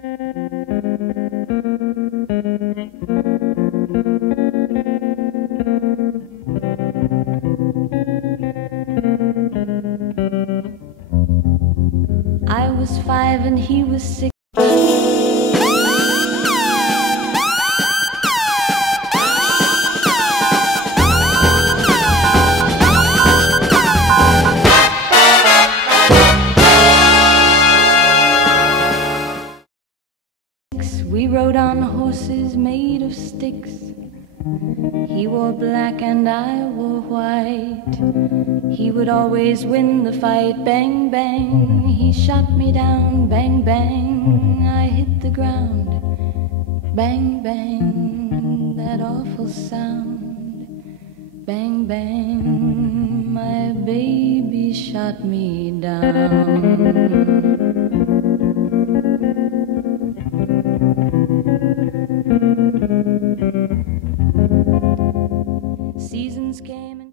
I was 5 and he was 6. We rode on horses made of sticks. He wore black and I wore white. He would always win the fight. Bang, bang, he shot me down. Bang, bang, I hit the ground. Bang, bang, that awful sound. Bang, bang, my baby shot me down. Seasons came and